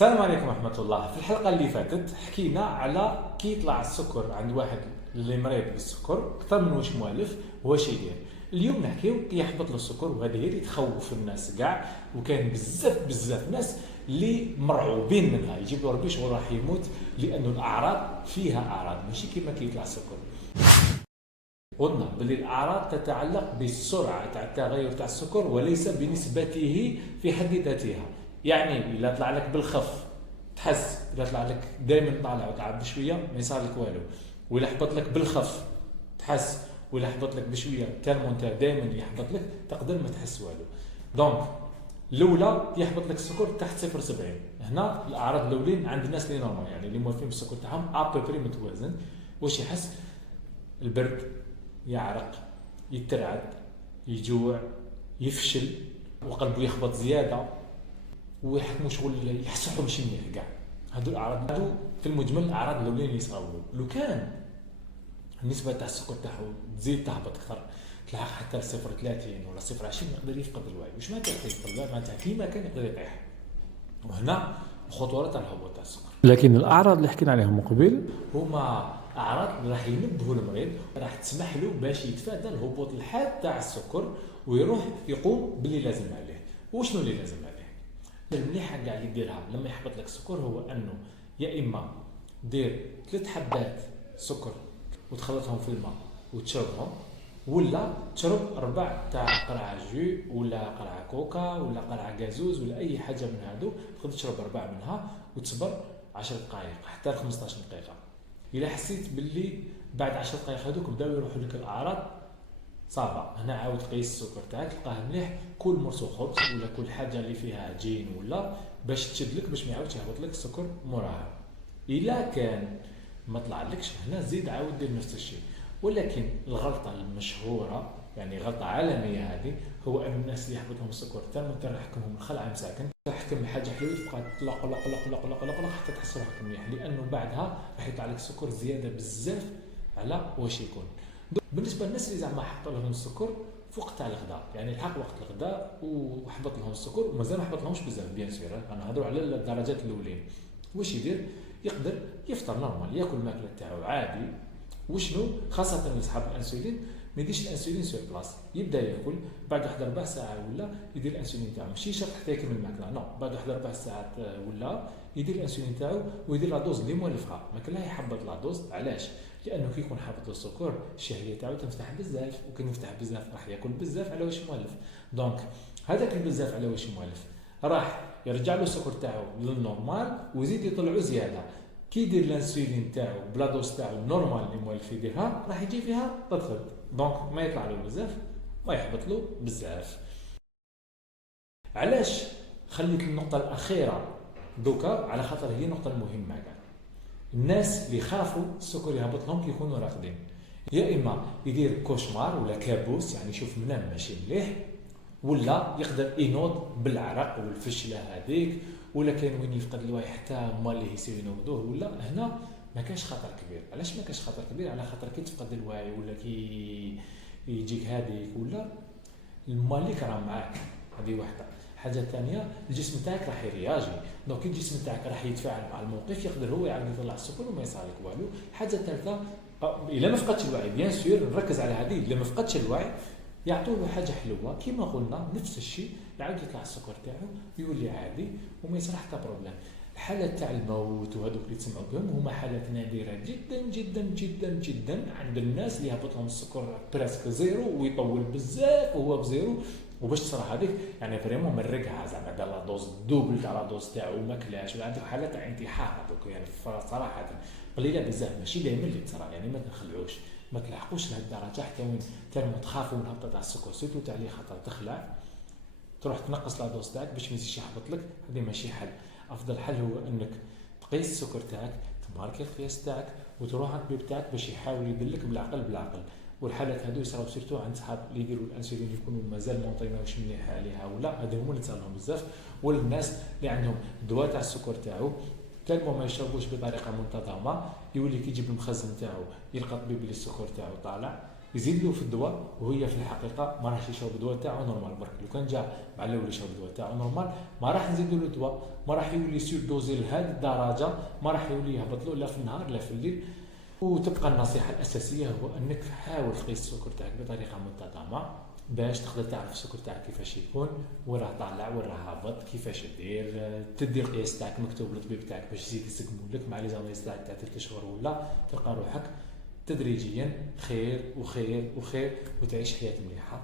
السلام عليكم ورحمة الله. في الحلقة اللي فاتت حكينا على كي يطلع السكر عند واحد اللي مريض بالسكر أكثر من واش موالف واش يدير. اليوم نحكيو كي يحبط له السكر، وهذه هي اللي تخوف الناس كاع، وكاين بزاف ناس اللي مرعوبين منها، يجيب له ربي شغل راح يموت لأنه الأعراض فيها أعراض ماشي كيما كي يطلع السكر. قلنا بلي الأعراض تتعلق بالسرعة تاع التغير تاع السكر وليس بنسبته في حد ذاتها. يعني إلا طلع لك بالخف تحس، إلا طلع لك دائما طالع وطلع بشوية ما يصير لك والو، وإلا حبط لك بالخف تحس، وإلا حبط لك بشوية الترمون تاع دائما يحبط لك تقدر ما تحس والو. دونك الاولى يحبط لك السكر تحت 0.70. هنا الاعراض الاولين عند الناس اللي نورمال، يعني اللي موالفين بالسكر تاعهم ابوبري متوازن. واش يحس؟ البرد، يعرق، يترعد، يجوع، يفشل، وقلبه يخبط زياده، ويحكموا شغل يحسوا ماشي مليح كاع. هادو الاعراض، هادو في المجمل الاعراض الاولين اللي يصراو. لو كان النسبه تاع السكر تاعو تزيد تهبط اكثر، تلحق حتى 0.30 ولا 0.20، يقدر يفقد الوعي. واش معناتها يفقد الوعي؟ معناتها كيما كان يقدر يطيح. وهنا الخطوره تاع الهبوط تاع السكر. لكن الاعراض اللي حكينا عليهم من قبل هما اعراض اللي راح ينبهوا المريض، راح تسمح له باش يتفادى الهبوط الحاد تاع السكر ويروح يقوم باللي لازم عليه. وشنو اللي لازم عليه؟ المليحه كاع اللي ديرها لما يحبط لك السكر هو انه يا اما دير 3 حبات سكر وتخلطهم في الماء وتشربهم، ولا تشرب 4 تاع قرعه جو ولا قرعه كوكا ولا قرعه غازوز ولا اي حاجه من هادو، تقدر تشرب 4 منها وتصبر 10 دقائق حتى 15 دقيقه. الا حسيت باللي بعد 10 دقائق هذوك بداو يروحوا لك الاعراض، صافا هنا عاود قيس السكر تاعك، تلقاه مليح. كل مرسو خبز ولا كل حاجه اللي فيها عجين ولا باش تشد لك باش ما يعاودش يهبط لك السكر موراها. الا كان ما طلعلكش هنا زيد عاود دير نفس الشيء. ولكن الغلطه المشهوره، يعني غلطه عالميه هذه، هو ان الناس اللي يحبط لهم السكر تم ترحكمهم الخلعه مساكن، تحكم الحاجه حلوه تبقى تطلق لق لق لق لق لق لق حتى تحس روحك مليح، لانه بعدها راح يطلع لك السكر زياده بزاف على واش يكون. بالنسبه للناس اللي زعما حط لهم السكر فوق تاع الغداء، يعني الحق وقت الغداء وحبط لهم السكر ومازال ما حبط لهمش بزاف، بيان سور انا نهضروا على الدرجات الاولين. واش يدير؟ يقدر يفطر نورمال، ياكل الماكله تاعو عادي. وشنو خاصه اصحاب الانسولين ما يديرش الانسولين سور بلاص، يبدا ياكل بعد واحد 4 ساعات ولا يدير الانسولين تاعو. ماشي شرط حتى يكمل الماكله، نو، بعد واحد 4 ساعات ولا يدير الانسولين تاعو ويدير لا دوز اللي موالفها. ماكله يحبط لا دوز، علاش؟ لانه كي يكون حابط له السكر الشهيه تاعو تنفتح بزاف، وكان يفتح بزاف راح ياكل بزاف على واش موالف. دونك هذاك البزاف على واش موالف راح يرجع له السكر تاعو للنورمال ويزيد يطلعو زياده. كي يدير الانسولين تاعو بلا دوز تاعو نورمال اللي موالف يديرها راح يجي فيها تدخل، دونك ما يطلع له بزاف ما يحبط له بزاف. علاش خليت النقطه الاخيره دوكا؟ على خاطر هي النقطه المهمه كاع. الناس اللي خافوا السكر يهبط لهم كي يكونوا راقدين، يا اما يدير كوشمار ولا كابوس، يعني يشوف منام ماشي مليح، ولا يقدر ينوض بالعرق والفشله هذيك، ولا كان وين يفقد الوعي حتى هما اللي يصير ينوضوه. ولا هنا ما كاش خطر كبير. علاش ما كاش خطر كبير؟ على خاطر كي تفقد الوعي ولا كي يجيك هذيك ولا المالك راه معاك، هذه واحده. حاجه ثانيه، الجسم تاعك راح يرياجي، دونك الجسم تاعك راح يتفاعل مع الموقف، يقدر هو يعاود يطلع السكر وما يصير لك والو. حاجه ثالثه، الا ما فقدش الوعي، بيان سور نركز على هذه، الا ما فقدش الوعي يعطوا له حاجه حلوه كيما قلنا نفس الشيء، يعاود يطلع السكر تاعو ويولي عادي وما يصير حتى بروبليم. الحالات تاع الموت وهذوك اللي تسمعوا بهم هما حالات نادره جدا جدا جدا جدا عند الناس اللي يهبط لهم السكر بريسك زيرو ويطول بزاف وهو بزيرو. وباش تصرى هذيك يعني فريمون مرقها، زعما دار لا دوز دوبل تاع لا دوز تاعو ما كلاش، ولا عنده حالات تاع انتحار هذوك، يعني صراحه قليله بزاف، ماشي دائما اللي تصرى، يعني ما تنخلعوش، ما تلحقوش لهاد الدرجه حتى وين كانوا تخافوا من هبطه تاع السكر، سيرتو تاع لي خطر تخلع تروح تنقص لا دوز تاعك باش ما يزيدش يحبط لك. هذه ماشي حل. افضل حل هو انك تقيس السكر تاعك، تماركي القياس تاعك، وتروح عند الطبيب تاعك باش يحاول يدلك بالعقل. والحالات هذو يصراو سيرتو عند صحاب اللي يديروا الانسولين يكونوا مازال ما عطيناوش مليح عليها، ولا هذو هما اللي تصالهم بزاف. ولا الناس اللي عندهم الدواء تاع السكر تاعو تالمو ما يشربوش بطريقه منتظمه، يولي كي يجيب المخزن تاعو يلقى الطبيب اللي السكر تاعو طالع، يزيد له في الدواء وهي في الحقيقه ما راحش يشرب الدواء تاعو نورمال. برك لو كان جا مع الاول يشرب الدواء تاعو نورمال ما راح نزيدوا له الدواء، ما راح يولي سير دوزي لهذه الدرجه، ما راح يولي يهبط له لا في النهار لا في الليل. وتبقى النصيحه الاساسيه هو انك حاول تقيس السكر تاعك بطريقه منتظمه باش تقدر تعرف السكر تاعك كيفاش يكون، وين راه طالع وين راه هابط، كيفاش دير. تدي القياس تاعك مكتوب للطبيب تاعك باش يزيد يسقمو لك مع لي زاناليز تاعك تاع 3 شهور ولا تلقى روحك تدريجيا خير وخير وخير وتعيش حياه مليحه.